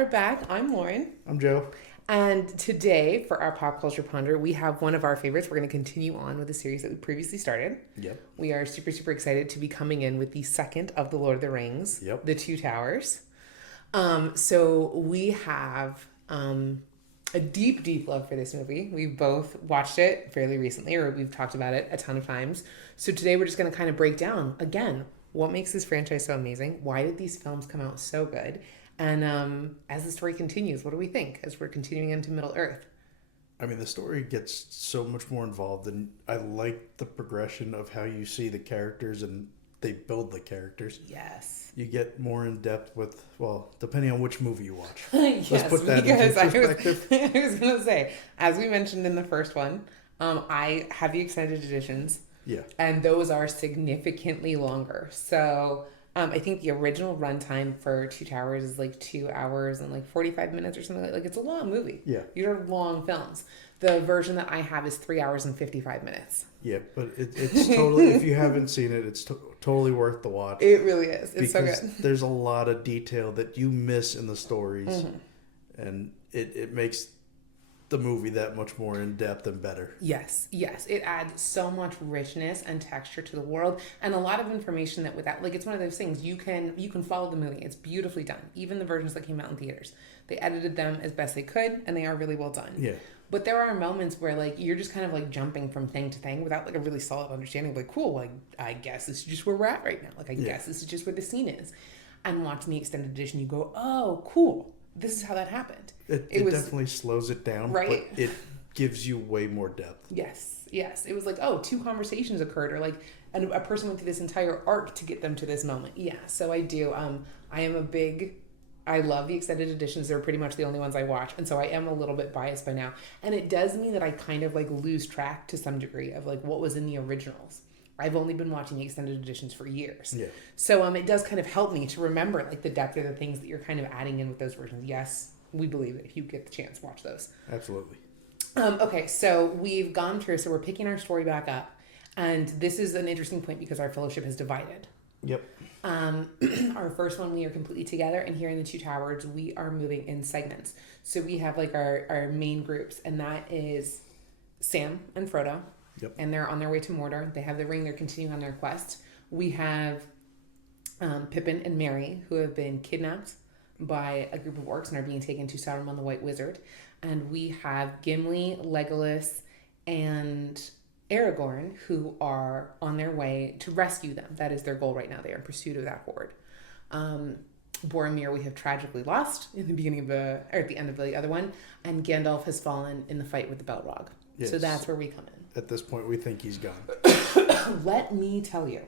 are back. I'm Lauren. I'm Joe. And today, for our Pop Culture Ponder, we have one of our favorites. We're going to continue on with the series that we previously started. Yep. We are super, super excited to be coming in with the second of the Lord of the Rings, Yep. The Two Towers. So we have a deep, deep love for this movie. We've both watched it fairly recently, or we've talked about it a ton of times. So today we're just going to kind of break down, again, what makes this franchise so amazing? Why did these films come out so good? And as the story continues, what do we think as we're continuing into Middle Earth? I mean, the story gets so much more involved, and I like the progression of how you see the characters and they build the characters. Yes. You get more in depth with, well, depending on which movie you watch. Yes, Let's put that because into perspective. I was going to say, as we mentioned in the first one, I have the extended editions. Yeah. And those are significantly longer. So I think the original runtime for Two Towers is like 2 hours and like 45 minutes or something. Like it's a long movie. Yeah. These are long films. The version that I have is 3 hours and 55 minutes. Yeah, but it's totally, if you haven't seen it, it's totally worth the watch. It really is. It's so because good. There's a lot of detail that you miss in the stories, and it makes the movie that much more in depth and better. Yes. It adds so much richness and texture to the world, and a lot of information that without, like, it's one of those things you can follow the movie. It's beautifully done. Even the versions that came out in theaters, they edited them as best they could, and they are really well done. Yeah. But there are moments where, like, you're just kind of, like, jumping from thing to thing without, like, a really solid understanding. Like, cool, like, I guess this is just where we're at right now. Like, I guess this is just where the scene is. And watching the extended edition, you go, oh, cool. This is how that happened. It was, definitely slows it down, right? But it gives you way more depth. Yes. It was like, oh, 2 conversations occurred, or, like, a person went through this entire arc to get them to this moment. Yeah, so I do. I love the extended editions. They're pretty much the only ones I watch. And so I am a little bit biased by now. And it does mean that I kind of like lose track to some degree of like what was in the originals. I've only been watching the extended editions for years. Yeah. So it does kind of help me to remember like the depth of the things that you're kind of adding in with those versions. Yes, we believe it. If you get the chance, watch those. Absolutely. Okay, so we've gone through, so we're picking our story back up. And this is an interesting point because our fellowship has divided. Yep. Our first one, we are completely together, and here in the Two Towers, we are moving in segments. So we have like our main groups, and that is Sam and Frodo. Yep. And they're on their way to Mordor. They have the ring. They're continuing on their quest. We have Pippin and Merry, who have been kidnapped by a group of orcs and are being taken to Saruman the White Wizard. And we have Gimli, Legolas, and Aragorn, who are on their way to rescue them. That is their goal right now. They are in pursuit of that horde. Boromir, we have tragically lost in the beginning of at the end of the other one, and Gandalf has fallen in the fight with the Balrog. Yes. So that's where we come in. At this point, we think he's gone. Let me tell you,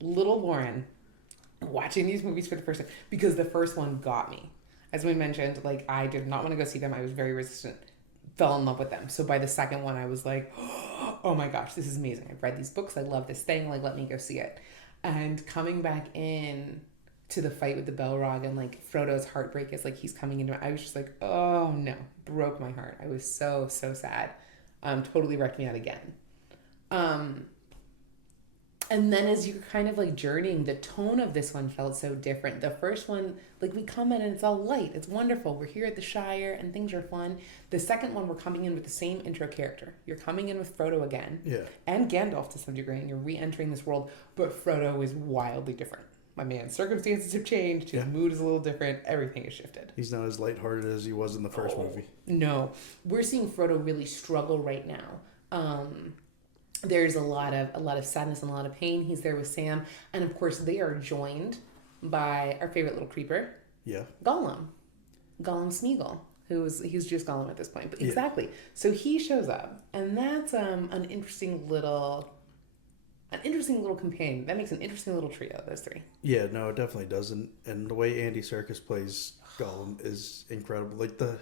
little Lauren, watching these movies for the first time, because the first one got me. As we mentioned, like, I did not want to go see them. I was very resistant. Fell in love with them. So by the second one, I was like, oh my gosh, this is amazing. I've read these books. I love this thing. Like, let me go see it. And coming back in to the fight with the Balrog and like Frodo's heartbreak is like he's coming into I was just like, oh no, broke my heart. I was so sad. Totally wrecked me out again. And then as you're kind of like journeying, the tone of this one felt so different. The first one, like, we come in and it's all light. It's wonderful. We're here at the Shire and things are fun. The second one, we're coming in with the same intro character. You're coming in with Frodo again. Yeah. And Gandalf to some degree, and you're re-entering this world. But Frodo is wildly different. My man, circumstances have changed. His mood is a little different. Everything has shifted. He's not as lighthearted as he was in the first movie. No. We're seeing Frodo really struggle right now. There's a lot of sadness and a lot of pain. He's there with Sam. And of course, they are joined by our favorite little creeper. Yeah. Gollum Smeagol, he's just Gollum at this point. But exactly. So he shows up, and that's an interesting little companion. That makes an interesting little trio, those three. Yeah, no, it definitely doesn't. And the way Andy Serkis plays Gollum is incredible. Like the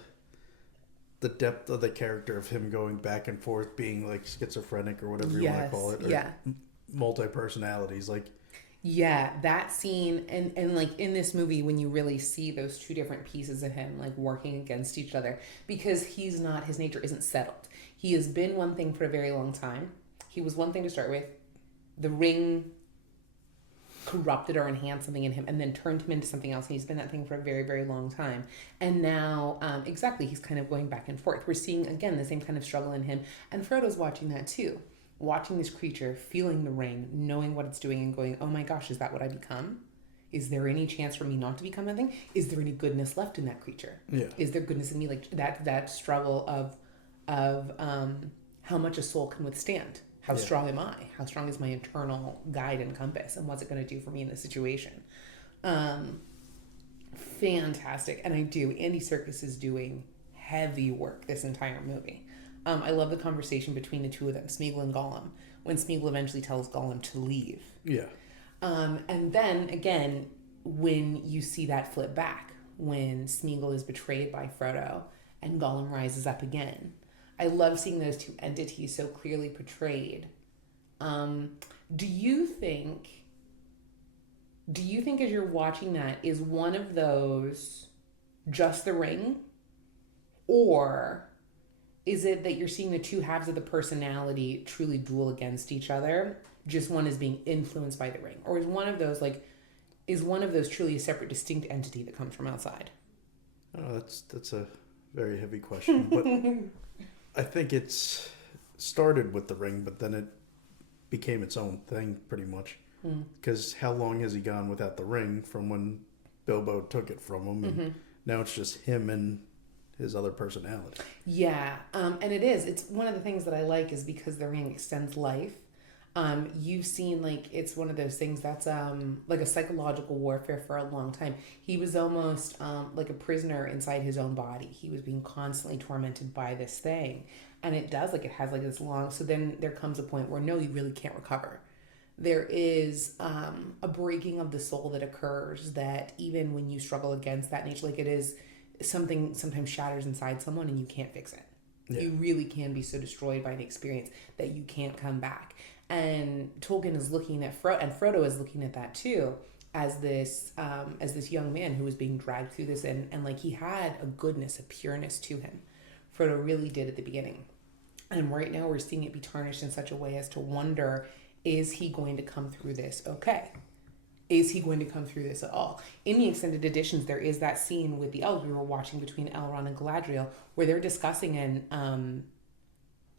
depth of the character of him going back and forth, being like schizophrenic or whatever you want to call it. Or multi-personalities. Like, yeah, that scene and like in this movie when you really see those two different pieces of him like working against each other, because his nature isn't settled. He has been one thing for a very long time. He was one thing to start with. The ring corrupted or enhanced something in him and then turned him into something else. And he's been that thing for a very, very long time. And now, exactly, he's kind of going back and forth. We're seeing, again, the same kind of struggle in him. And Frodo's watching that too. Watching this creature, feeling the ring, knowing what it's doing and going, oh my gosh, is that what I become? Is there any chance for me not to become that thing? Is there any goodness left in that creature? Yeah. Is there goodness in me? Like that struggle of how much a soul can withstand. How strong am I? How strong is my internal guide and compass? And what's it going to do for me in this situation? Fantastic. And Andy Serkis is doing heavy work this entire movie. I love the conversation between the two of them, Smeagol and Gollum, when Smeagol eventually tells Gollum to leave. Yeah. And then, again, when you see that flip back, when Smeagol is betrayed by Frodo and Gollum rises up again, I love seeing those two entities so clearly portrayed. Do you think as you're watching that, is one of those just the ring? Or is it that you're seeing the two halves of the personality truly duel against each other? Just one is being influenced by the ring? Or is one of those truly a separate, distinct entity that comes from outside? Oh, that's a very heavy question. But I think it's started with the ring, but then it became its own thing pretty much. Because how long has he gone without the ring from when Bilbo took it from him? And now it's just him and his other personality. Yeah, and it's one of the things that I like is because the ring extends life. You've seen, like, it's one of those things that's like a psychological warfare for a long time. He was almost like a prisoner inside his own body. He was being constantly tormented by this thing, and it has like this long, so then there comes a point where no, you really can't recover. There is a breaking of the soul that occurs, that even when you struggle against that nature, like it is something sometimes shatters inside someone and you can't fix it. Yeah. You really can be so destroyed by the experience that you can't come back. And Tolkien is looking at and Frodo is looking at that too, as this young man who was being dragged through this, and like he had a goodness, a pureness to him. Frodo really did at the beginning. And right now we're seeing it be tarnished in such a way as to wonder, is he going to come through this okay? Is he going to come through this at all? In the extended editions, there is that scene with the elves we were watching between Elrond and Galadriel, where they're discussing, and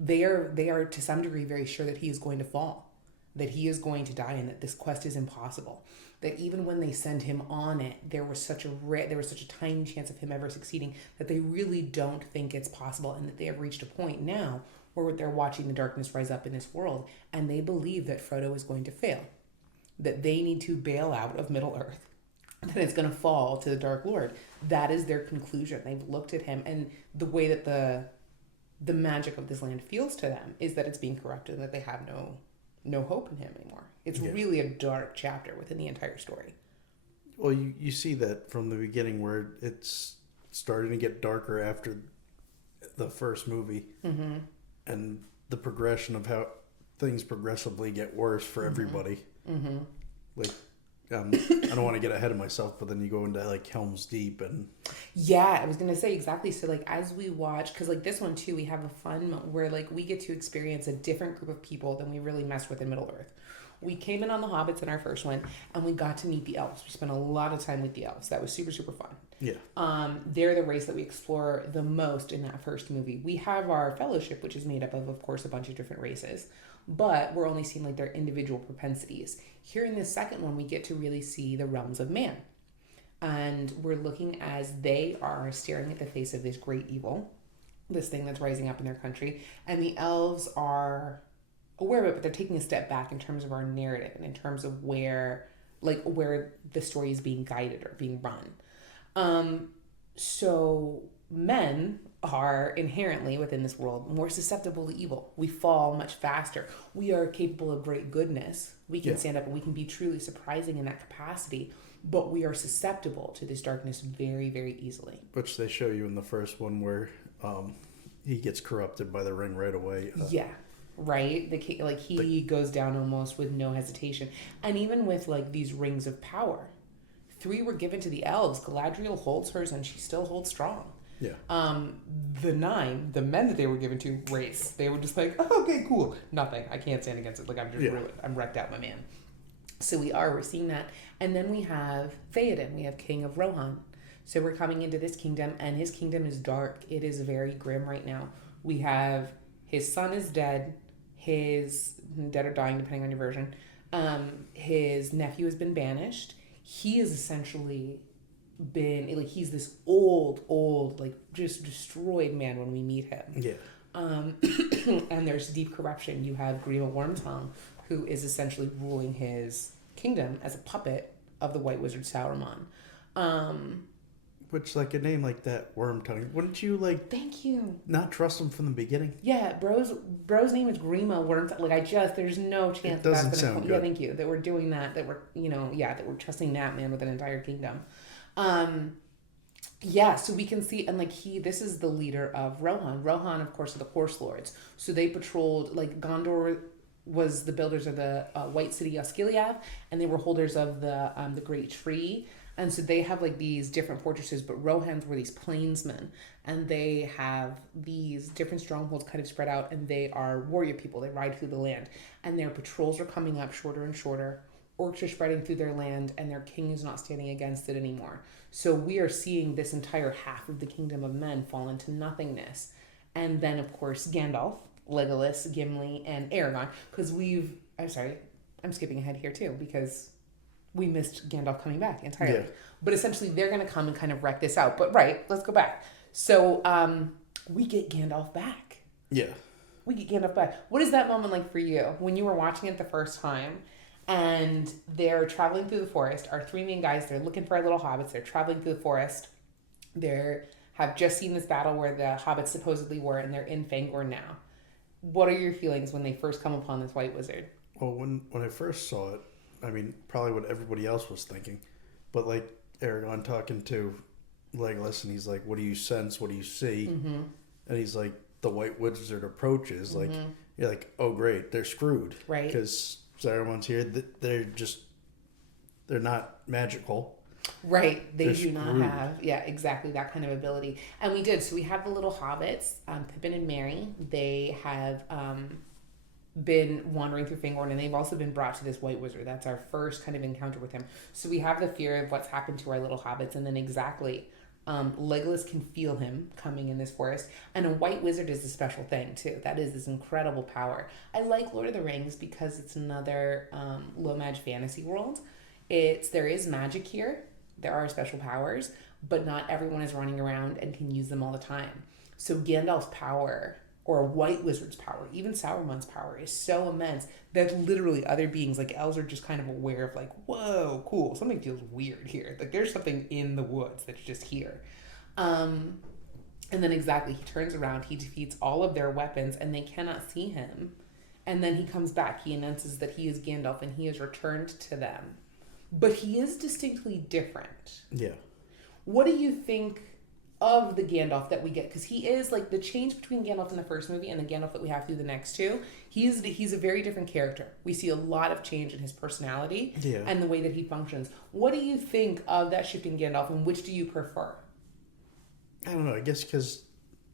they are to some degree very sure that he is going to fall, that he is going to die, and that this quest is impossible. That even when they send him on it, there was such a tiny chance of him ever succeeding, that they really don't think it's possible, and that they have reached a point now where they're watching the darkness rise up in this world, and they believe that Frodo is going to fail, that they need to bail out of Middle-earth, that it's going to fall to the Dark Lord. That is their conclusion. They've looked at him, and the way that the magic of this land feels to them is that it's being corrupted, and that they have no hope in him anymore. It's really a dark chapter within the entire story. Well, you see that from the beginning, where it's starting to get darker after the first movie, and the progression of how things progressively get worse for everybody. Like, I don't want to get ahead of myself, but then you go into like Helm's Deep, and I was gonna say exactly. So like as we watch, because like this one too, we have a fun where like we get to experience a different group of people than we really messed with in Middle Earth. We came in on the hobbits in our first one, and we got to meet the elves. We spent a lot of time with the elves. That was super, super fun. Yeah. They're the race that we explore the most in that first movie. We have our fellowship, which is made up of course, a bunch of different races, but we're only seeing like their individual propensities. Here in this second one, we get to really see the realms of man. And we're looking as they are staring at the face of this great evil, this thing that's rising up in their country. And the elves are aware of it, but they're taking a step back in terms of our narrative and in terms of where the story is being guided or being run. So men are inherently within this world more susceptible to evil. We fall much faster. We are capable of great goodness. We can stand up and we can be truly surprising in that capacity, but we are susceptible to this darkness very, very easily. Which they show you in the first one, where he gets corrupted by the ring right away. Right? He goes down almost with no hesitation. And even with like these rings of power, 3 were given to the elves. Galadriel holds hers and she still holds strong. Yeah. The 9, the men that they were given to, race. They were just like, oh, okay, cool. Nothing. I can't stand against it. Like, I'm just ruined. I'm wrecked out, my man. So we're seeing that. And then we have Theoden, we have King of Rohan. So we're coming into this kingdom, and his kingdom is dark. It is very grim right now. We have his son is dead, his dead or dying, depending on your version. His nephew has been banished. He is essentially been like, he's this old, like just destroyed man when we meet him. Yeah. And there's deep corruption. You have Grima Wormtongue, who is essentially ruling his kingdom as a puppet of the White Wizard Sauron. Which, like, a name like that, Wormtongue, wouldn't you, like... Thank you. Not trust him from the beginning? Yeah, bro's name is Grima Wormtongue. Like, there's no chance it doesn't sound good. Yeah, thank you. That we're doing that we're, that we're trusting that man with an entire kingdom. Yeah, so we can see, and like this is the leader of Rohan. Rohan, of course, are the Horse Lords. So they patrolled, like, Gondor was the builders of the White City Osgiliath, and they were holders of the Great Tree. And so they have like these different fortresses, but Rohans were these plainsmen, and they have these different strongholds kind of spread out, and they are warrior people. They ride through the land, and their patrols are coming up shorter and shorter. Orcs are spreading through their land, and their king is not standing against it anymore. So we are seeing this entire half of the kingdom of men fall into nothingness. And then, of course, Gandalf, Legolas, Gimli, and Aragorn, because I'm skipping ahead here too, because we missed Gandalf coming back entirely. Yeah. But essentially, they're going to come and kind of wreck this out. But let's go back. So we get Gandalf back. Yeah. We get Gandalf back. What is that moment like for you when you were watching it the first time, and they're traveling through the forest? Our three main guys, they're looking for our little hobbits. They're traveling through the forest. They have just seen this battle where the hobbits supposedly were, and they're in Fangorn now. What are your feelings when they first come upon this White Wizard? Well, when I first saw it, I mean, probably what everybody else was thinking. But, like, Aragorn talking to Legolas, and he's like, what do you sense? What do you see? Mm-hmm. And he's like, the White Wizard approaches. Like, you're like, oh, great, they're screwed. Right. Because Saruman's here. They're not magical. Right. They do not have, exactly that kind of ability. And we did. So we have the little hobbits, Pippin and Merry. They have... been wandering through Fangorn, and they've also been brought to this White Wizard. That's our first kind of encounter with him. So we have the fear of what's happened to our little hobbits, and then Legolas can feel him coming in this forest, and a White Wizard is a special thing too. That is this incredible power. I like Lord of the Rings because it's another low mag fantasy world. There is magic here. There are special powers, but not everyone is running around and can use them all the time. So Gandalf's power, or a White Wizard's power, even Sauron's power, is so immense that literally other beings like elves are just kind of aware of, like, whoa, cool, something feels weird here. Like, there's something in the woods that's just here. And then he turns around, he defeats all of their weapons, and they cannot see him. And then he comes back, he announces that he is Gandalf, and he is returned to them. But he is distinctly different. Yeah. What do you think of the Gandalf that we get? Because he is, like, the change between Gandalf in the first movie and the Gandalf that we have through the next two, he's a very different character. We see a lot of change in his personality and the way that he functions. What do you think of that shift in Gandalf, and which do you prefer? I don't know. I guess because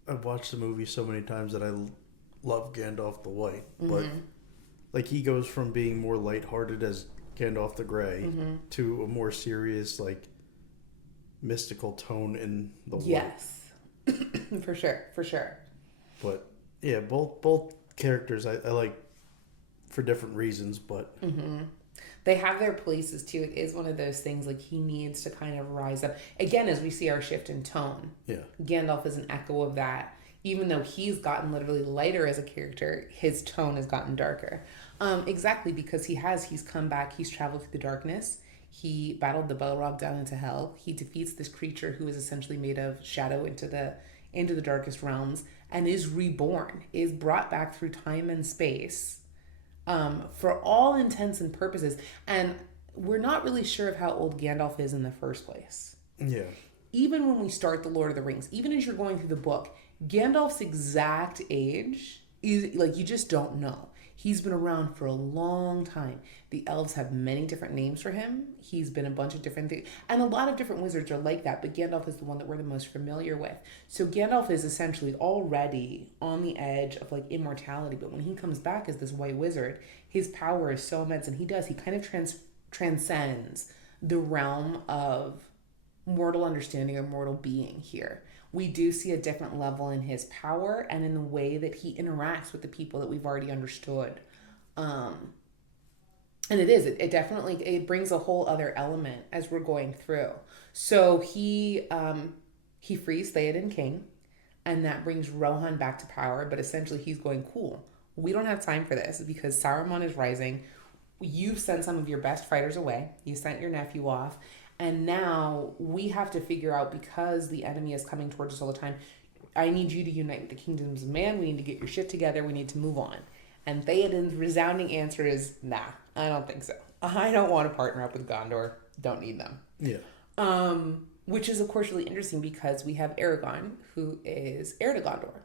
I've watched the movie so many times that I love Gandalf the White. But, like, he goes from being more lighthearted as Gandalf the Grey to a more serious, like, mystical tone in the White. Yes. For sure. But yeah, both characters I like for different reasons, but they have their places too. It is one of those things, like, he needs to kind of rise up again as we see our shift in tone. Gandalf is an echo of that. Even though he's gotten literally lighter as a character, his tone has gotten darker. Exactly, because he's come back, he's traveled through the darkness. He battled the Balrog down into hell. He defeats this creature who is essentially made of shadow into the darkest realms, and is reborn, is brought back through time and space, for all intents and purposes. And we're not really sure of how old Gandalf is in the first place. Yeah. Even when we start the Lord of the Rings, even as you're going through the book, Gandalf's exact age is, like, you just don't know. He's been around for a long time. The elves have many different names for him. He's been a bunch of different things. And a lot of different wizards are like that, but Gandalf is the one that we're the most familiar with. So Gandalf is essentially already on the edge of, like, immortality. But when he comes back as this White Wizard, his power is so immense. And he kind of transcends the realm of mortal understanding or mortal being here. We do see a different level in his power and in the way that he interacts with the people that we've already understood. And it definitely, it brings a whole other element as we're going through. So he frees Theoden king, and that brings Rohan back to power, but essentially he's going, cool, we don't have time for this because Saruman is rising. You've sent some of your best fighters away. You sent your nephew off. And now we have to figure out, because the enemy is coming towards us all the time, I need you to unite with the kingdoms of man. We need to get your shit together. We need to move on. And Theoden's resounding answer is, nah, I don't think so. I don't want to partner up with Gondor. Don't need them. Yeah. Which is, of course, really interesting because we have Aragorn, who is heir to Gondor.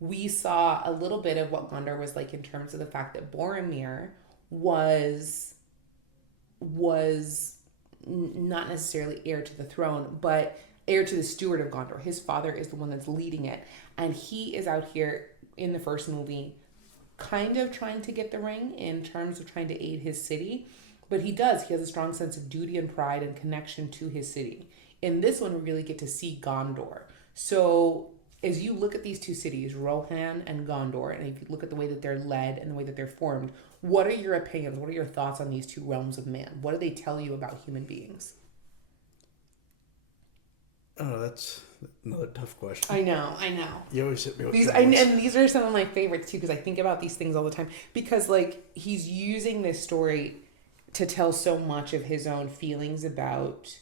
We saw a little bit of what Gondor was like in terms of the fact that Boromir was not necessarily heir to the throne, but heir to the steward of Gondor. His father is the one that's leading it. And he is out here in the first movie kind of trying to get the ring in terms of trying to aid his city. But he has a strong sense of duty and pride and connection to his city. In this one, we really get to see Gondor. So as you look at these two cities, Rohan and Gondor, and if you look at the way that they're led and the way that they're formed, what are your opinions? What are your thoughts on these two realms of man? What do they tell you about human beings? Oh, that's another tough question. I know. You always hit me with these, and these are some of my favorites too, because I think about these things all the time. Because he's using this story to tell so much of his own feelings about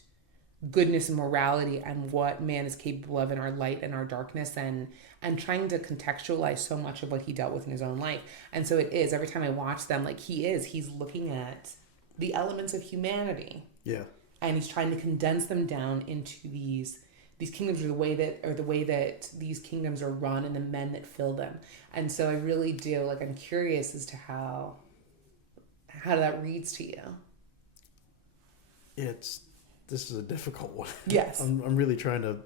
goodness and morality and what man is capable of in our light and our darkness, and trying to contextualize so much of what he dealt with in his own life. And so it is, every time I watch them, he's looking at the elements of humanity. Yeah. And he's trying to condense them down into these kingdoms, or the way that these kingdoms are run and the men that fill them. And so I really do, I'm curious as to how that reads to you. This is a difficult one. Yes. I'm really trying to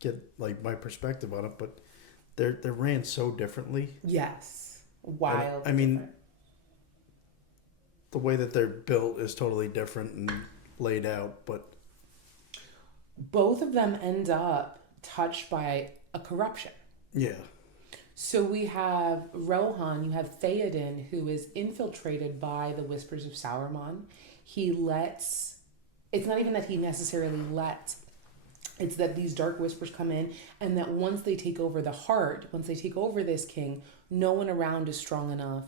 get my perspective on it, but they're ran so differently. Yes. Wild. I mean, the way that they're built is totally different and laid out, but both of them end up touched by a corruption. Yeah. So we have Rohan, you have Theoden, who is infiltrated by the whispers of Saruman. It's not even that he necessarily lets, it's that these dark whispers come in, and that once they take over the heart, once they take over this king, no one around is strong enough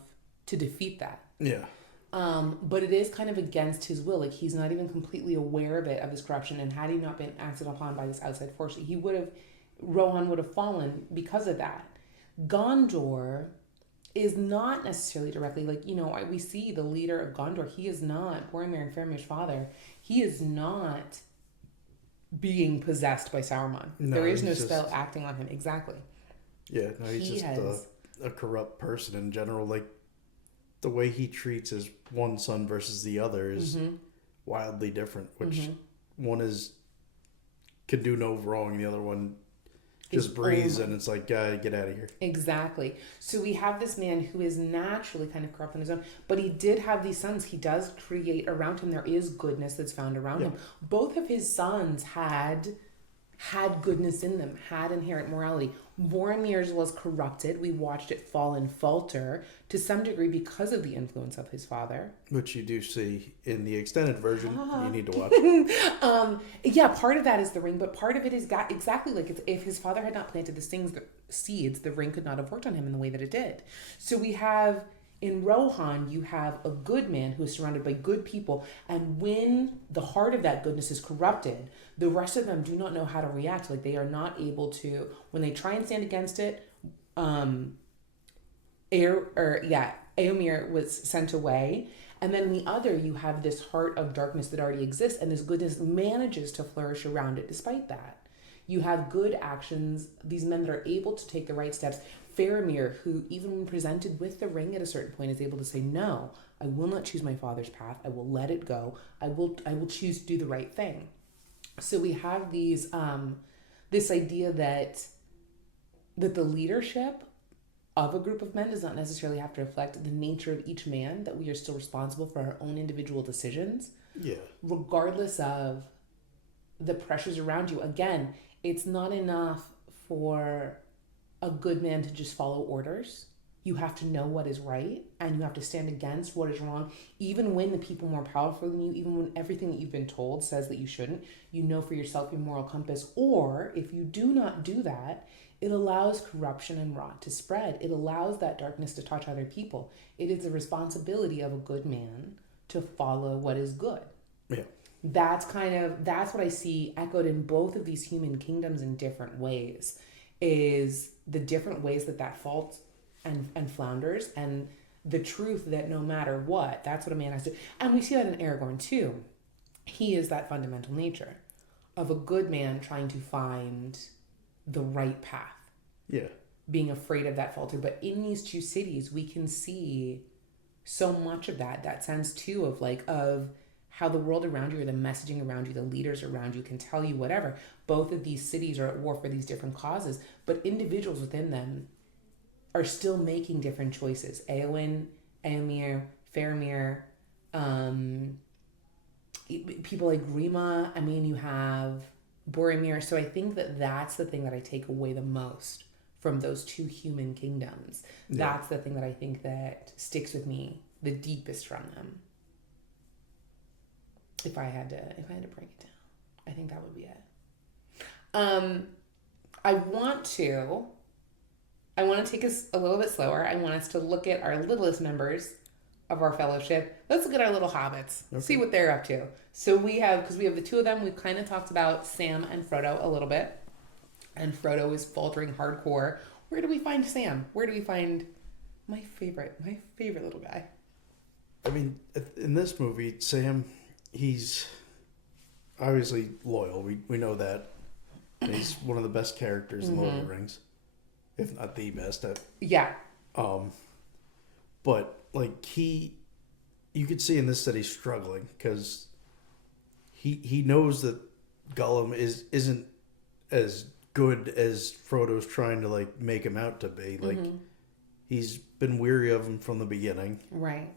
to defeat that. Yeah. But it is kind of against his will. He's not even completely aware of his corruption, and had he not been acted upon by this outside force, Rohan would have fallen because of that. Gondor is not necessarily directly, we see the leader of Gondor, he is not, Boromir and Faramir's father, he is not being possessed by Saruman. No, there is no spell acting on him. Exactly. Yeah, no, he's a corrupt person in general. The way he treats his one son versus the other is wildly different, which one can do no wrong, the other one just breathes and it's guy, get out of here. Exactly. So we have this man who is naturally kind of corrupt on his own, but he did have these sons. He does create around him. There is goodness that's found around him. Both of his sons had goodness in them, had inherent morality. Boromir's was corrupted. We watched it fall and falter to some degree because of the influence of his father. Which you do see in the extended version. You need to watch. Yeah, part of that is the ring, but part of it is exactly if his father had not planted the seeds, the ring could not have worked on him in the way that it did. So we have, in Rohan, you have a good man who is surrounded by good people, and when the heart of that goodness is corrupted, the rest of them do not know how to react. They are not able to, when they try and stand against it, Éomer was sent away, and then the other, you have this heart of darkness that already exists, and this goodness manages to flourish around it despite that. You have good actions, these men that are able to take the right steps. Faramir, who even when presented with the ring at a certain point is able to say, no, I will not choose my father's path. I will let it go. I will choose to do the right thing. So we have these, this idea that the leadership of a group of men does not necessarily have to reflect the nature of each man, that we are still responsible for our own individual decisions. Yeah. Regardless of the pressures around you. Again, it's not enough for a good man to just follow orders. You have to know what is right, and you have to stand against what is wrong, even when the people more powerful than you, even when everything that you've been told says that you shouldn't. You know for yourself your moral compass. Or if you do not do that, it allows corruption and rot to spread. It allows that darkness to touch other people. It is the responsibility of a good man to follow what is good. Yeah. That's what I see echoed in both of these human kingdoms in different ways, is the different ways that faults and flounders, and the truth that no matter what, that's what a man has to. And we see that in Aragorn too. He is that fundamental nature of a good man trying to find the right path. Yeah. Being afraid of that falter. But in these two cities, we can see so much of that sense too of how the world around you, or the messaging around you, the leaders around you can tell you whatever. Both of these cities are at war for these different causes, but individuals within them are still making different choices. Éowyn, Éomer, Faramir, people like Grima. I mean, you have Boromir. So I think that's the thing that I take away the most from those two human kingdoms. Yeah. That's the thing that I think that sticks with me the deepest from them. If I had to break it down, I think that would be it. I want to take us a little bit slower. I want us to look at our littlest members of our fellowship. Let's look at our little hobbits. Okay. See what they're up to. So because we have the two of them, we've kind of talked about Sam and Frodo a little bit. And Frodo is faltering hardcore. Where do we find Sam? Where do we find my favorite little guy? I mean, in this movie, Sam, he's obviously loyal. We know that. And he's one of the best characters in Lord of the Rings, if not the best. Yeah. But like you could see in this that he's struggling because he knows that Gollum isn't as good as Frodo's trying to like make him out to be. Like he's been weary of him from the beginning. Right.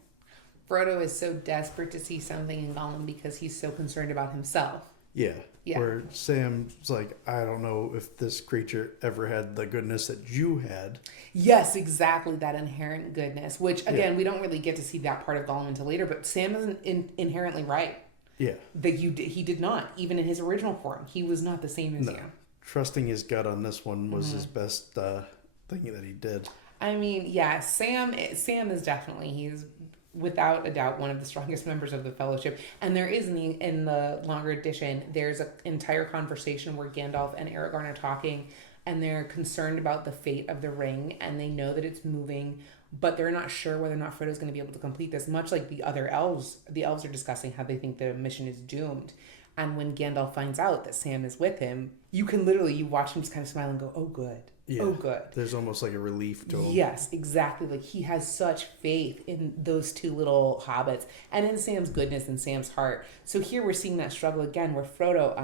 Frodo is so desperate to see something in Gollum because he's so concerned about himself. Yeah. Where Sam's like, I don't know if this creature ever had the goodness that you had. Yes, exactly. That inherent goodness, which again, we don't really get to see that part of Gollum until later, but Sam isn't inherently right. Yeah. That he did not, even in his original form. He was not the same as you. Trusting his gut on this one was his best thing that he did. I mean, yeah, Sam is definitely, he's without a doubt one of the strongest members of the Fellowship. And there is in the longer edition, there's an entire conversation where Gandalf and Aragorn are talking, and they're concerned about the fate of the ring, and they know that it's moving, but they're not sure whether or not Frodo's going to be able to complete this, much like the other elves. The elves are discussing how they think the mission is doomed. And when Gandalf finds out that Sam is with him, you watch him just kind of smile and go, oh, good. Yeah, oh, good. There's almost like a relief to him. Yes, exactly. Like he has such faith in those two little hobbits and in Sam's goodness and Sam's heart. So here we're seeing that struggle again where Frodo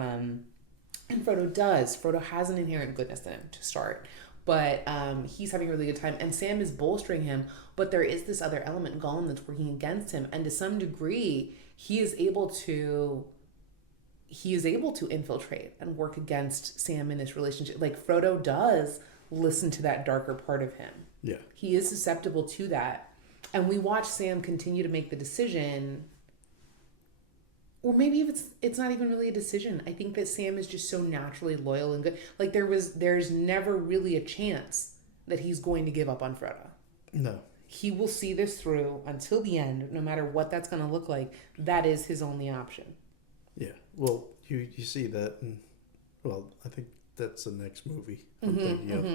has an inherent goodness in him to start. But he's having a really good time. And Sam is bolstering him. But there is this other element, Gollum, that's working against him. And to some degree, he is able to infiltrate and work against Sam in this relationship. Like Frodo does listen to that darker part of him. Yeah. He is susceptible to that. And we watch Sam continue to make the decision, or maybe if it's not even really a decision. I think that Sam is just so naturally loyal and good. Like there's never really a chance that he's going to give up on Frodo. No. He will see this through until the end, no matter what that's going to look like. That is his only option. Yeah. Well, you see that, and I think that's the next movie I'm thinking of.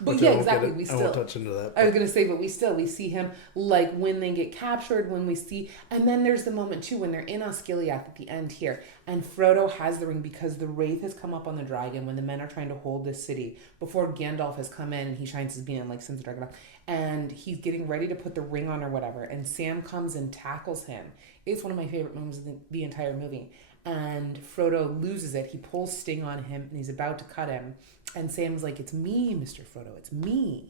But yeah, exactly. I won't touch into that. I was going to say, but we see him like when they get captured, and then there's the moment too when they're in Osgiliath at the end here, and Frodo has the ring because the wraith has come up on the dragon when the men are trying to hold this city before Gandalf has come in and he shines his beam like sends the dragon off, and he's getting ready to put the ring on or whatever, and Sam comes and tackles him. It's one of my favorite moments of the entire movie. And Frodo loses it. He pulls Sting on him and he's about to cut him. And Sam's like, it's me, Mr. Frodo. It's me.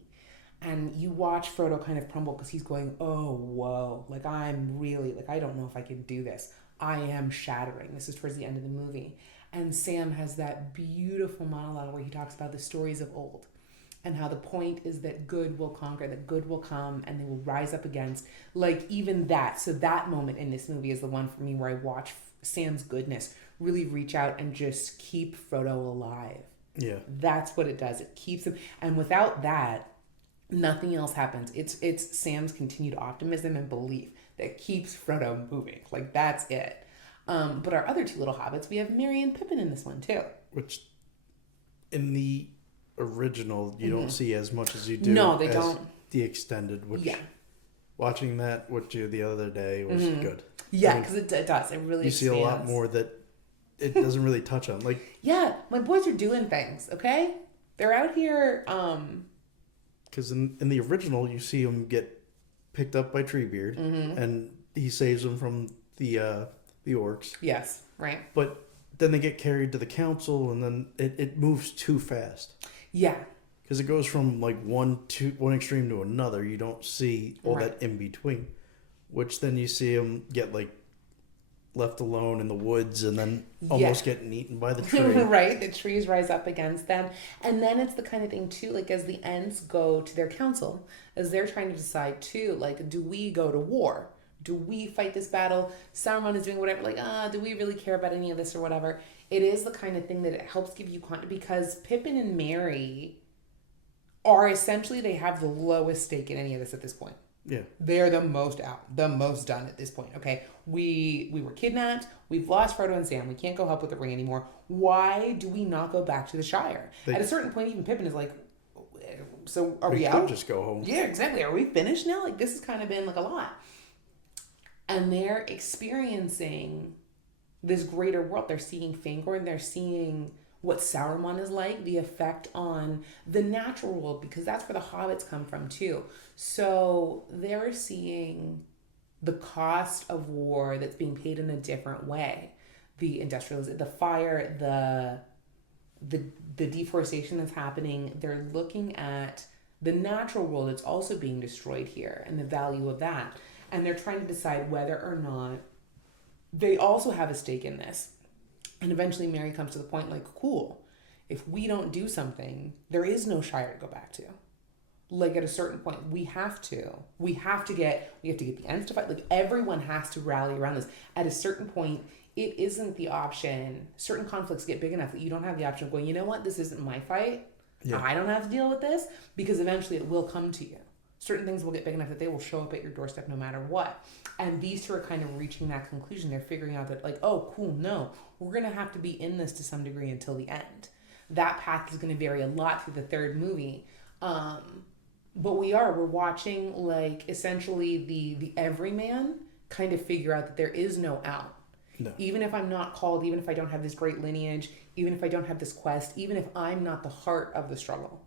And you watch Frodo kind of crumble because he's going, oh, whoa, like I'm really, like I don't know if I can do this. I am shattering. This is towards the end of the movie. And Sam has that beautiful monologue where he talks about the stories of old and how the point is that good will conquer, that good will come, and they will rise up against, like even that. So that moment in this movie is the one for me where I watch Sam's goodness really reach out and just keep Frodo alive. Yeah. That's what it does. It keeps him. And without that, nothing else happens. It's Sam's continued optimism and belief that keeps Frodo moving. Like, that's it. But our other two little hobbits, we have Merry and Pippin in this one, too. Which, in the original, you don't see as much as you do. No, they don't. The extended, which watching that with you the other day was good. Yeah, because it does. It really you see a lot more that it doesn't really touch on. Like, yeah, my boys are doing things, okay? They're out here. Because in the original, you see him get picked up by Treebeard, and he saves them from the orcs. Yes, right. But then they get carried to the council, and then it moves too fast. Yeah. Because it goes from like one extreme to another. You don't see all that in between, which then you see him get like left alone in the woods and then almost getting eaten by the tree. Right, the trees rise up against them. And then it's the kind of thing too, like as the Ents go to their council, as they're trying to decide too, like, do we go to war? Do we fight this battle? Sauron is doing whatever, like, do we really care about any of this or whatever? It is the kind of thing that it helps give you context, because Pippin and Merry are essentially, they have the lowest stake in any of this at this point. Yeah. They're the most out, the most done at this point. Okay, we were kidnapped. We've lost Frodo and Sam. We can't go help with the ring anymore. Why do we not go back to the Shire? At a certain point, even Pippin is like, so are we out? Just go home. Yeah, exactly. Are we finished now? Like, this has kind of been like a lot. And they're experiencing this greater world. They're seeing Fangorn. They're seeing what Sauron is like, the effect on the natural world, because that's where the hobbits come from too. So they're seeing the cost of war that's being paid in a different way. The industrialization, the fire, the deforestation that's happening. They're looking at the natural world that's also being destroyed here and the value of that. And they're trying to decide whether or not they also have a stake in this. And eventually Merry comes to the point like, cool, if we don't do something, there is no Shire to go back to. Like, at a certain point, we have to get the Ents to fight. Like, everyone has to rally around this. At a certain point, it isn't the option. Certain conflicts get big enough that you don't have the option of going, you know what, this isn't my fight. Yeah. I don't have to deal with this, because eventually it will come to you. Certain things will get big enough that they will show up at your doorstep no matter what. And these two are kind of reaching that conclusion. They're figuring out that, like, oh, cool, no, we're going to have to be in this to some degree until the end. That path is going to vary a lot through the third movie. But we're watching, like, essentially the everyman kind of figure out that there is no out. No. Even if I'm not called, even if I don't have this great lineage, even if I don't have this quest, even if I'm not the heart of the struggle,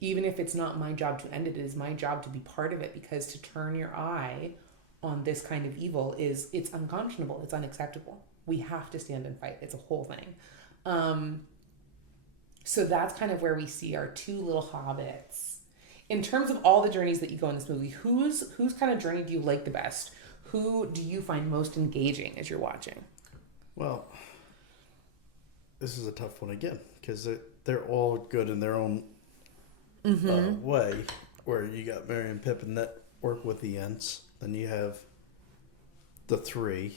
even if it's not my job to end it, it is my job to be part of it, because to turn your eye on this kind of evil it's unconscionable. It's unacceptable. We have to stand and fight. It's a whole thing. So that's kind of where we see our two little hobbits. In terms of all the journeys that you go in this movie, whose kind of journey do you like the best? Who do you find most engaging as you're watching? Well, this is a tough one again, because they're all good in their own way. Where you got Merry and Pippin that work with the Ents. Then you have the three,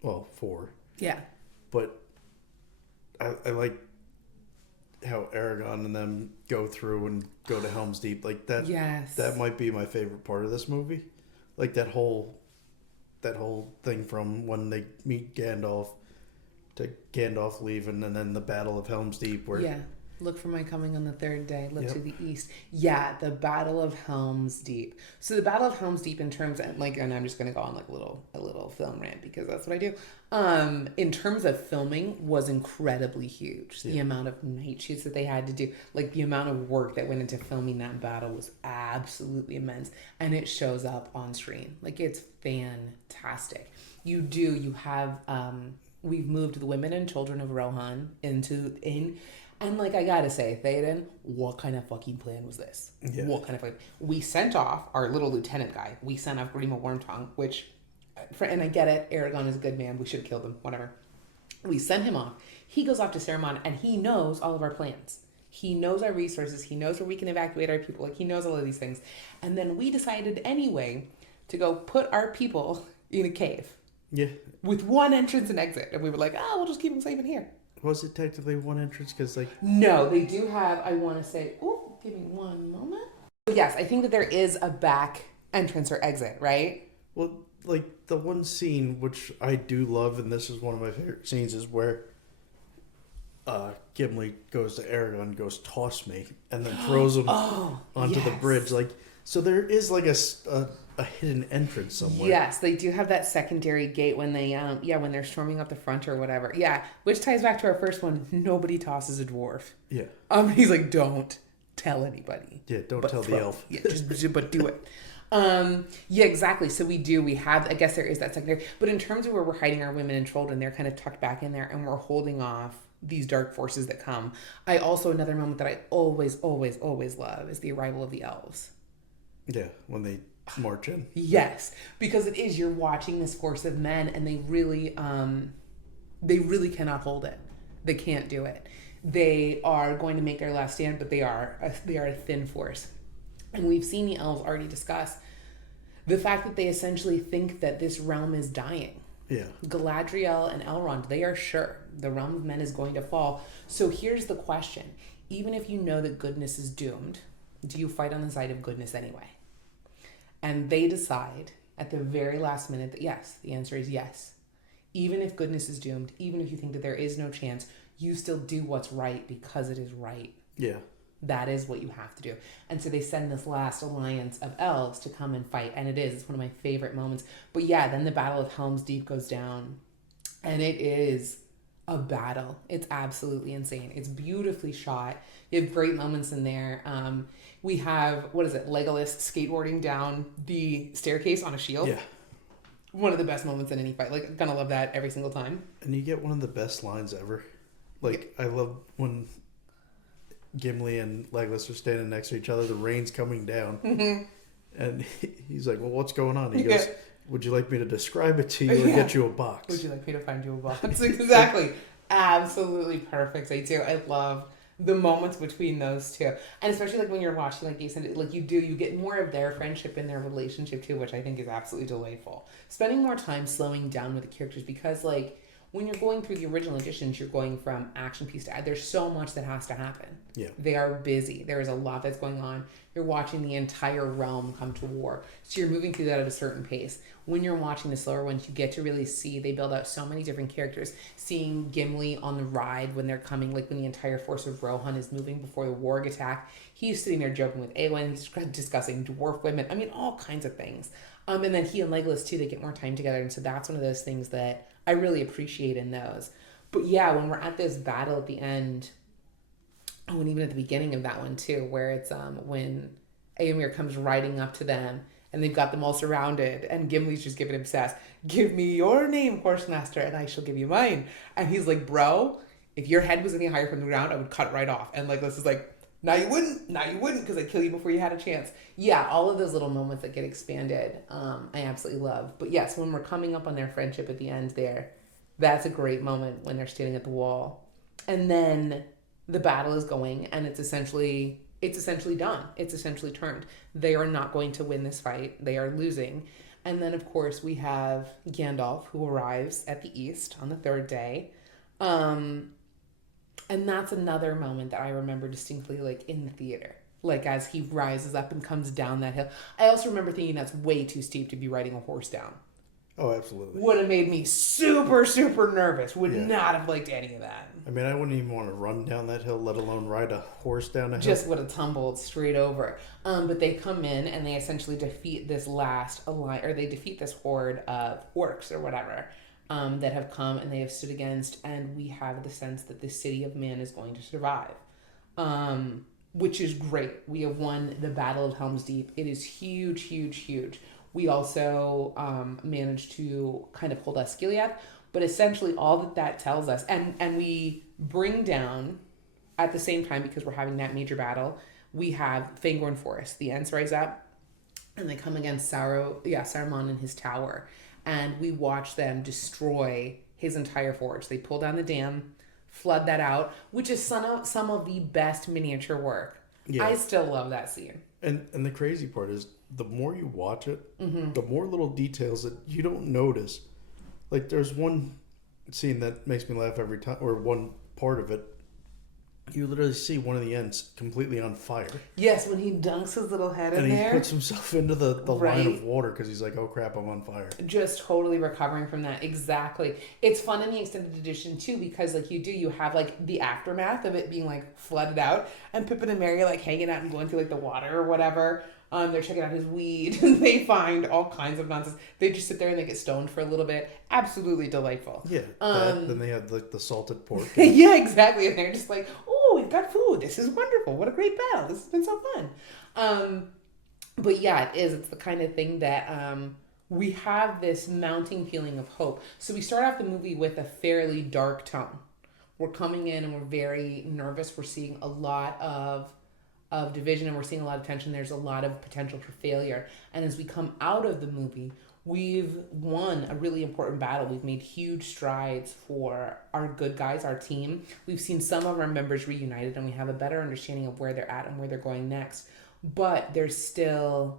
four. Yeah. But I like how Aragorn and them go through and go to Helm's Deep. Like that. Yes. That might be my favorite part of this movie. Like that whole thing from when they meet Gandalf to Gandalf leaving, and then the Battle of Helm's Deep, where look for my coming on the third day. Look to the east. Yeah, the Battle of Helm's Deep. So the Battle of Helm's Deep, in terms of, like, and I'm just gonna go on like a little film rant, because that's what I do. In terms of filming, was incredibly huge. The amount of night shoots that they had to do, like the amount of work that went into filming that battle was absolutely immense, and it shows up on screen. Like, it's fantastic. You have we've moved the women and children of Rohan And like, I gotta say, Theoden, what kind of fucking plan was this? Yeah. What kind of plan? We sent off our little lieutenant guy. We sent off Grima Wormtongue, which, and I get it, Aragorn is a good man. We should have killed him, whatever. We sent him off. He goes off to Saruman, and he knows all of our plans. He knows our resources. He knows where we can evacuate our people. Like, he knows all of these things. And then we decided anyway to go put our people in a cave. Yeah. With one entrance and exit. And we were like, we'll just keep them safe in here. Was it technically one entrance? Because, like... No, they do have, I want to say... Oh, give me one moment. Yes, I think that there is a back entrance or exit, right? Well, like, the one scene, which I do love, and this is one of my favorite scenes, is where Gimli goes to Aragorn and goes, toss me, and then throws him onto the bridge. Like, so there is, like, a hidden entrance somewhere. Yes, they do have that secondary gate when they when they're storming up the front or whatever. Yeah, which ties back to our first one. Nobody tosses a dwarf. Yeah. He's like, don't tell anybody. Yeah, don't tell the elf. Yeah, but do it. Yeah, exactly. So we have, I guess there is that secondary, but in terms of where we're hiding our women and children, they're kind of tucked back in there and we're holding off these dark forces that come. Another moment that I always, always, always love is the arrival of the elves. Yeah, when they march in. Yes, because you're watching this force of men and they really cannot hold it. They can't do it. They are going to make their last stand, but they are a thin force. And we've seen the elves already discuss the fact that they essentially think that this realm is dying. Yeah. Galadriel and Elrond, they are sure the realm of men is going to fall. So here's the question. Even if you know that goodness is doomed, do you fight on the side of goodness anyway? And they decide at the very last minute that yes, the answer is yes. Even if goodness is doomed, even if you think that there is no chance, you still do what's right because it is right. Yeah. That is what you have to do. And so they send this last alliance of elves to come and fight. And it's one of my favorite moments. But yeah, then the Battle of Helm's Deep goes down. And it is a battle. It's absolutely insane. It's beautifully shot. You have great moments in there. We have, Legolas skateboarding down the staircase on a shield. Yeah. One of the best moments in any fight. Like, I'm gonna love that every single time. And you get one of the best lines ever. Like, I love when Gimli and Legolas are standing next to each other, the rain's coming down. Mm-hmm. And he's like, well, what's going on? He goes, would you like me to describe it to you or get you a box? Would you like me to find you a box? Exactly. Absolutely perfect. I do. I love the moments between those two. And especially like when you're watching, like you said, like you get more of their friendship and their relationship too, which I think is absolutely delightful. Spending more time slowing down with the characters because like when you're going through the original editions, you're going from action piece to there's so much that has to happen. Yeah. They are busy. There is a lot that's going on. You're watching the entire realm come to war. So you're moving through that at a certain pace. When you're watching the slower ones, you get to really see, they build out so many different characters. Seeing Gimli on the ride when they're coming, like when the entire force of Rohan is moving before the warg attack. He's sitting there joking with Eowyn. He's discussing dwarf women. I mean, all kinds of things. And then he and Legolas too, they get more time together. And so that's one of those things that I really appreciate in those. But yeah, when we're at this battle at the end, and even at the beginning of that one too, where it's when Éomer comes riding up to them and they've got them all surrounded and Gimli's just giving him sass, give me your name, Horsemaster, and I shall give you mine. And he's like, bro, if your head was any higher from the ground, I would cut it right off. And Legolas is like, now you wouldn't, because I'd kill you before you had a chance. Yeah, all of those little moments that get expanded, I absolutely love. But yes, when we're coming up on their friendship at the end there, that's a great moment when they're standing at the wall. And then the battle is going and it's essentially done. It's essentially turned. They are not going to win this fight. They are losing. And then, of course, we have Gandalf, who arrives at the east on the third day. And that's another moment that I remember distinctly, like, in the theater. Like, as he rises up and comes down that hill. I also remember thinking that's way too steep to be riding a horse down. Oh, absolutely. Would have made me super, super nervous. Would not have liked any of that. I mean, I wouldn't even want to run down that hill, let alone ride a horse down a hill. Just would have tumbled straight over. But they come in and they essentially defeat this they defeat this horde of orcs or whatever that have come and they have stood against. And we have the sense that the city of man is going to survive, which is great. We have won the Battle of Helm's Deep. It is huge, huge, huge. We also managed to kind of hold Osgiliath, but essentially all that tells us, and we bring down at the same time, because we're having that major battle, we have Fangorn Forest. The Ents rise up and they come against Saruman in his tower. And we watch them destroy his entire forge. They pull down the dam, flood that out, which is some of the best miniature work. Yeah. I still love that scene. And the crazy part is, the more you watch it, the more little details that you don't notice. Like, there's one scene that makes me laugh every time, or one part of it. You literally see one of the Ents completely on fire. Yes, when he dunks his little head in there. And he puts himself into the line of water because he's like, oh crap, I'm on fire. Just totally recovering from that. Exactly. It's fun in the extended edition too, because like you have like the aftermath of it being like flooded out, and Pippin and Merry like hanging out and going through like the water or whatever. They're checking out his weed and they find all kinds of nonsense. They just sit there and they get stoned for a little bit. Absolutely delightful. Yeah. Then they had like the salted pork. Yeah, exactly. And they're just like, oh, we've got food. This is wonderful. What a great battle. This has been so fun. But yeah, it is. It's the kind of thing that we have this mounting feeling of hope. So we start off the movie with a fairly dark tone. We're coming in and we're very nervous. We're seeing a lot of division, and we're seeing a lot of tension. There's a lot of potential for failure. And as we come out of the movie, we've won a really important battle. We've made huge strides for our good guys, our team. We've seen some of our members reunited, and we have a better understanding of where they're at and where they're going next. But there's still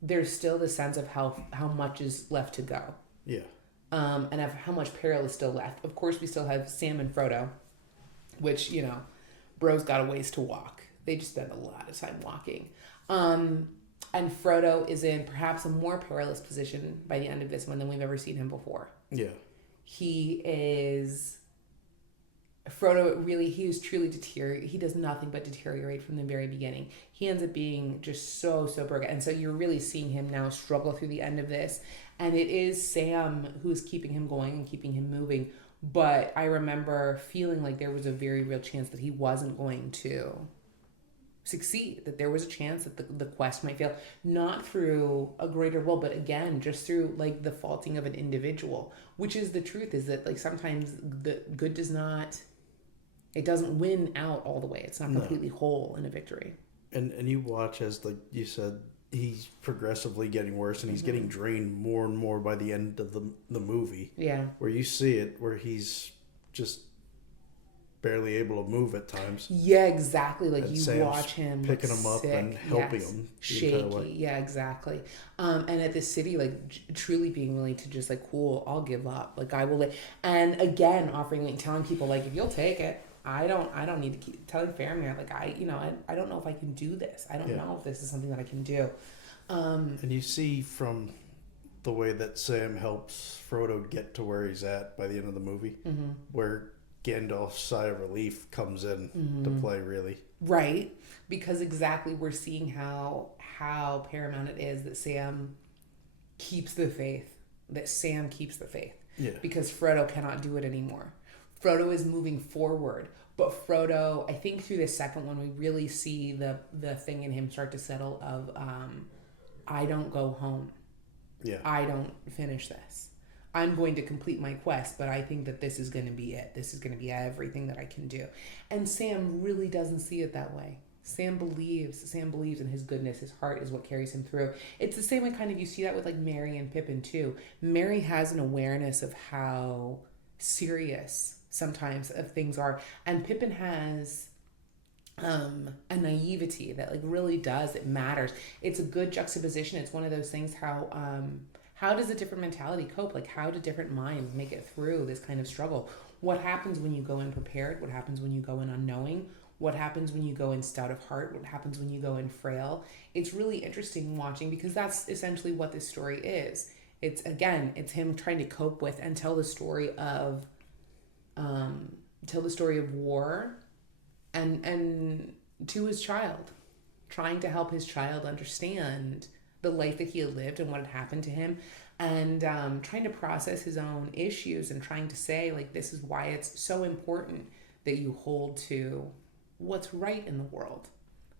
the sense of how much is left to go. Yeah. And of how much peril is still left. Of course, we still have Sam and Frodo, which, bro's got a ways to walk. They just spend a lot of time walking. And Frodo is in perhaps a more perilous position by the end of this one than we've ever seen him before. Yeah. Frodo he is truly deteriorate. He does nothing but deteriorate from the very beginning. He ends up being just so broken. And so you're really seeing him now struggle through the end of this. And it is Sam who's keeping him going and keeping him moving. But I remember feeling like there was a very real chance that he wasn't going to succeed, that there was a chance that the quest might fail, not through a greater will, but again, just through like the faulting of an individual, which is the truth, is that like sometimes the good doesn't win out all the way. It's not completely whole in a victory. And you watch as, like you said, he's progressively getting worse, and he's getting drained more and more by the end of the movie. Yeah. Where you see it, where he's just barely able to move at times. Yeah, exactly. Like, and you Sam's watch him picking him up and helping him. Shaky. Yeah, exactly. And at the city, like, truly being willing to just like, cool, I'll give up. Like, I will. And again, offering, like, telling people, like, if you'll take it, I don't need to keep telling Faramir, like, I don't know if I can do this. I don't know if this is something that I can do. And you see from the way that Sam helps Frodo get to where he's at by the end of the movie, where Gandalf's sigh of relief comes in to play, really. Right. Because exactly, we're seeing how paramount it is that Sam keeps the faith. Yeah. Because Frodo cannot do it anymore. Frodo is moving forward. But Frodo, I think through the second one, we really see the thing in him start to settle of, I don't go home. Yeah. I don't finish this. I'm going to complete my quest, but I think that this is going to be it. This is going to be everything that I can do. And Sam really doesn't see it that way. Sam believes in his goodness. His heart is what carries him through. It's the same way kind of you see that with like Merry and Pippin too. Merry has an awareness of how serious sometimes of things are. And Pippin has a naivety that like really does, it matters. It's a good juxtaposition. It's one of those things how does a different mentality cope? Like, how do different minds make it through this kind of struggle? What happens when you go in prepared? What happens when you go in unknowing? What happens when you go in stout of heart? What happens when you go in frail? It's really interesting watching, because that's essentially what this story is. It's him trying to cope with and tell the story of war and to his child, trying to help his child understand the life that he had lived and what had happened to him, and trying to process his own issues, and trying to say, like, this is why it's so important that you hold to what's right in the world.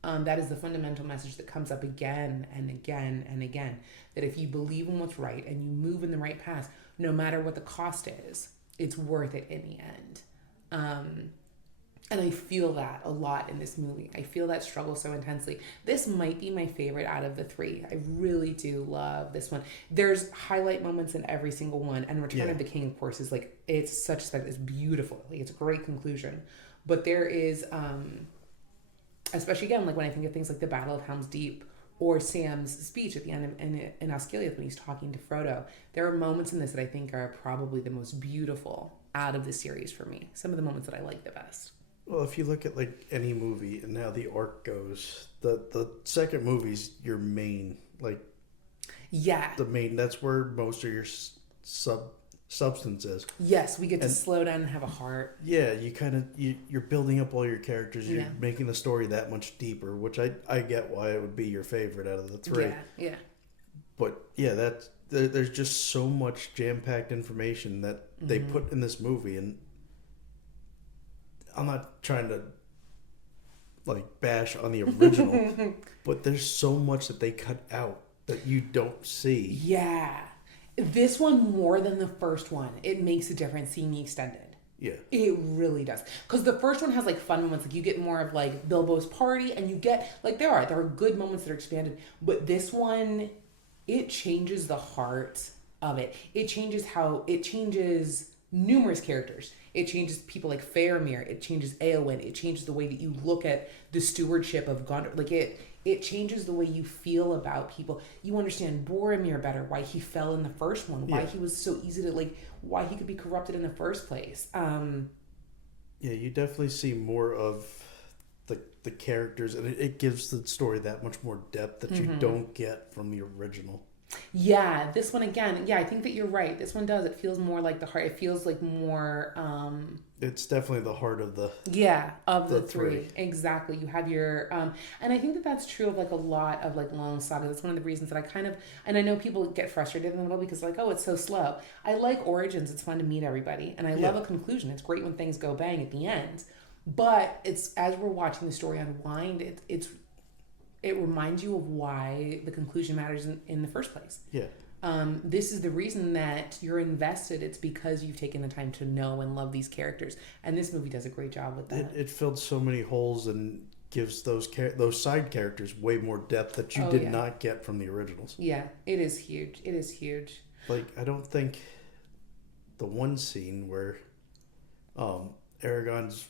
That is the fundamental message that comes up again and again and again, that if you believe in what's right and you move in the right path, no matter what the cost is, it's worth it in the end. And I feel that a lot in this movie. I feel that struggle so intensely. This might be my favorite out of the three. I really do love this one. There's highlight moments in every single one. And Return of the King, of course, is like, it's such a spectacle. It's beautiful. Like, it's a great conclusion. But there is, especially again, like when I think of things like the Battle of Helm's Deep or Sam's speech at the end of, in Osgiliath when he's talking to Frodo, there are moments in this that I think are probably the most beautiful out of the series for me. Some of the moments that I like the best. Well, if you look at like any movie and how the arc goes, the second movie's your main, like, the main. That's where most of your substance is. Yes, we get to slow down and have a heart. Yeah, you're building up all your characters. You're making the story that much deeper, which I get why it would be your favorite out of the three. Yeah. But yeah, there's just so much jam-packed information that they put in this movie, and I'm not trying to like bash on the original, but there's so much that they cut out that you don't see. Yeah. This one more than the first one. It makes a difference seeing the extended. Yeah. It really does. Because the first one has like fun moments. Like you get more of like Bilbo's party, and you get like there are good moments that are expanded. But this one, it changes the heart of it. It changes numerous characters. It changes people like Faramir. It changes Éowyn. It changes the way that you look at the stewardship of Gondor. Like it changes the way you feel about people. You understand Boromir better, why he fell in the first one, why he was so easy to like, why he could be corrupted in the first place. Yeah, you definitely see more of the characters, and it gives the story that much more depth that you don't get from the original. Yeah, this one again. Yeah, I think that you're right. This one does. It feels more like the heart. It feels like more. It's definitely the heart of the. Yeah, of the three. Exactly. You have your, and I think that that's true of like a lot of like long sagas. That's one of the reasons that I kind of, and I know people get frustrated in the middle because like, oh, it's so slow. I like origins. It's fun to meet everybody, and I love a conclusion. It's great when things go bang at the end, but it's as we're watching the story unwind, it reminds you of why the conclusion matters in the first place. Yeah. This is the reason that you're invested. It's because you've taken the time to know and love these characters. And this movie does a great job with that. It filled so many holes and gives those side characters way more depth that you did not get from the originals. Yeah, it is huge. It is huge. Like, I don't think the one scene where Aragorn's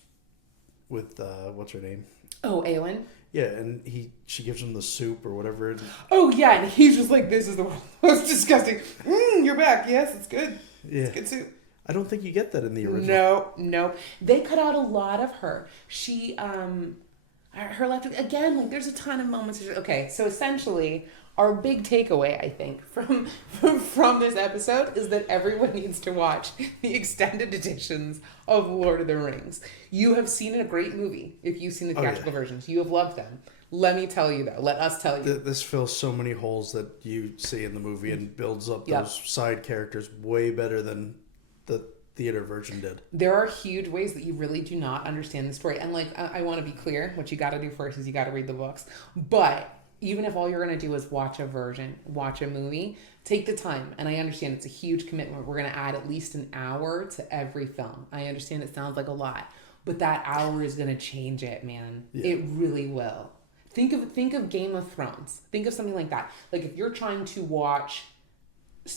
with, what's her name? Oh, Éowyn? Yeah, and she gives him the soup or whatever. Oh, yeah, and he's just like, this is the most disgusting. You're back. Yes, it's good. Yeah. It's good soup. I don't think you get that in the original. No. They cut out a lot of her. She, her left, again, like, there's a ton of moments. Okay, so essentially, our big takeaway, I think, from this episode is that everyone needs to watch the extended editions of Lord of the Rings. You have seen a great movie if you've seen the theatrical versions. You have loved them. Let me tell you, though. Let us tell you. This fills so many holes that you see in the movie and builds up those side characters way better than the theater version did. There are huge ways that you really do not understand the story. And, like, I want to be clear. What you got to do first is you got to read the books. But even if all you're going to do is watch a movie, take the time. And I understand it's a huge commitment. We're going to add at least an hour to every film. I understand it sounds like a lot, but that hour is going to change it, man. Yeah. It really will. Think of Game of Thrones. Think of something like that. Like if you're trying to watch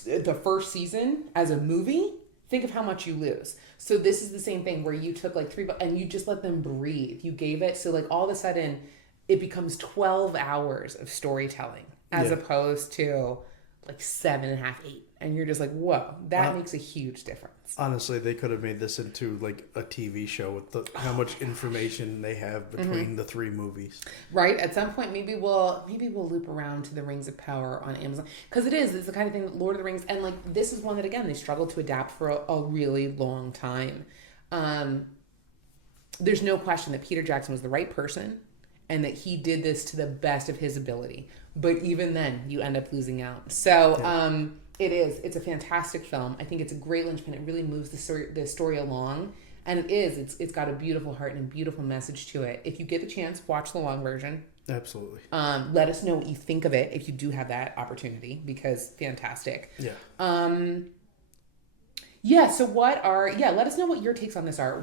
the first season as a movie, think of how much you lose. So this is the same thing where you took like 3 and you just let them breathe. You gave it. So like all of a sudden it becomes 12 hours of storytelling as opposed to like 7.5, 8. And you're just like, whoa, that makes a huge difference. Honestly, they could have made this into like a TV show with how much information they have between the 3 movies. Right. At some point, maybe we'll loop around to the Rings of Power on Amazon. Because it's the kind of thing that Lord of the Rings, and like this is one that, again, they struggled to adapt for a really long time. There's no question that Peter Jackson was the right person and that he did this to the best of his ability. But even then, you end up losing out. So it's a fantastic film. I think it's a great linchpin. It really moves the story along. And it's got a beautiful heart and a beautiful message to it. If you get the chance, watch the long version. Absolutely. Let us know what you think of it if you do have that opportunity, because fantastic. Yeah. So let us know what your takes on this are.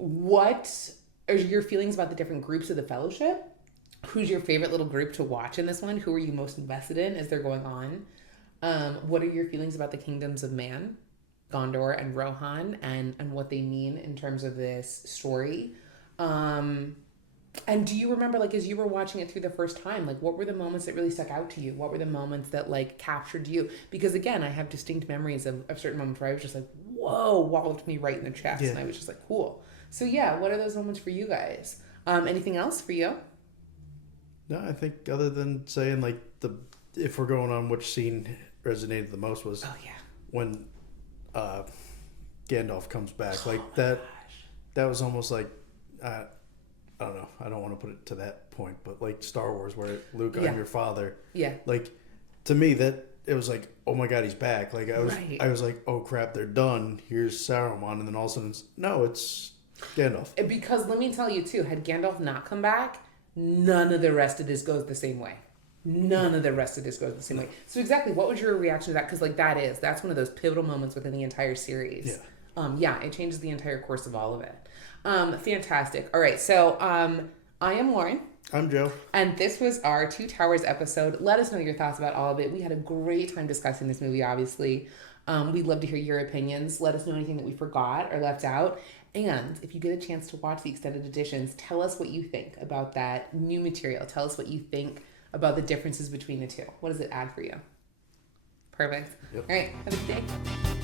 what are your feelings about the different groups of the Fellowship? Who's your favorite little group to watch in this one? Who are you most invested in as they're going on? What are your feelings about the kingdoms of man, Gondor and Rohan, and what they mean in terms of this story? And do you remember, like, as you were watching it through the first time, like, what were the moments that really stuck out to you? What were the moments that, like, captured you? Because, again, I have distinct memories of certain moments where I was just like, whoa, walloped me right in the chest. Yeah. And I was just like, cool. So, yeah, what are those moments for you guys? Anything else for you? No, I think other than saying, like, if we're going on which scene resonated the most was when Gandalf comes back. Like, that was almost like, I don't know, I don't want to put it to that point, but like Star Wars where Luke, I'm your father. Yeah. Like, to me, that it was like, oh my God, he's back. Like, I was like, oh crap, they're done. Here's Saruman. And then all of a sudden, it's Gandalf. Because let me tell you too, had Gandalf not come back, none of the rest of this goes the same way. None of the rest of this goes the same way. So exactly, what was your reaction to that? Because like that's one of those pivotal moments within the entire series. Yeah. It changes the entire course of all of it. Fantastic. All right, so I am Lauren. I'm Joe. And this was our Two Towers episode. Let us know your thoughts about all of it. We had a great time discussing this movie, obviously. We'd love to hear your opinions. Let us know anything that we forgot or left out. And if you get a chance to watch the extended editions, tell us what you think about that new material. Tell us what you think about the differences between the two. What does it add for you? Perfect. Yep. All right. Have a good day.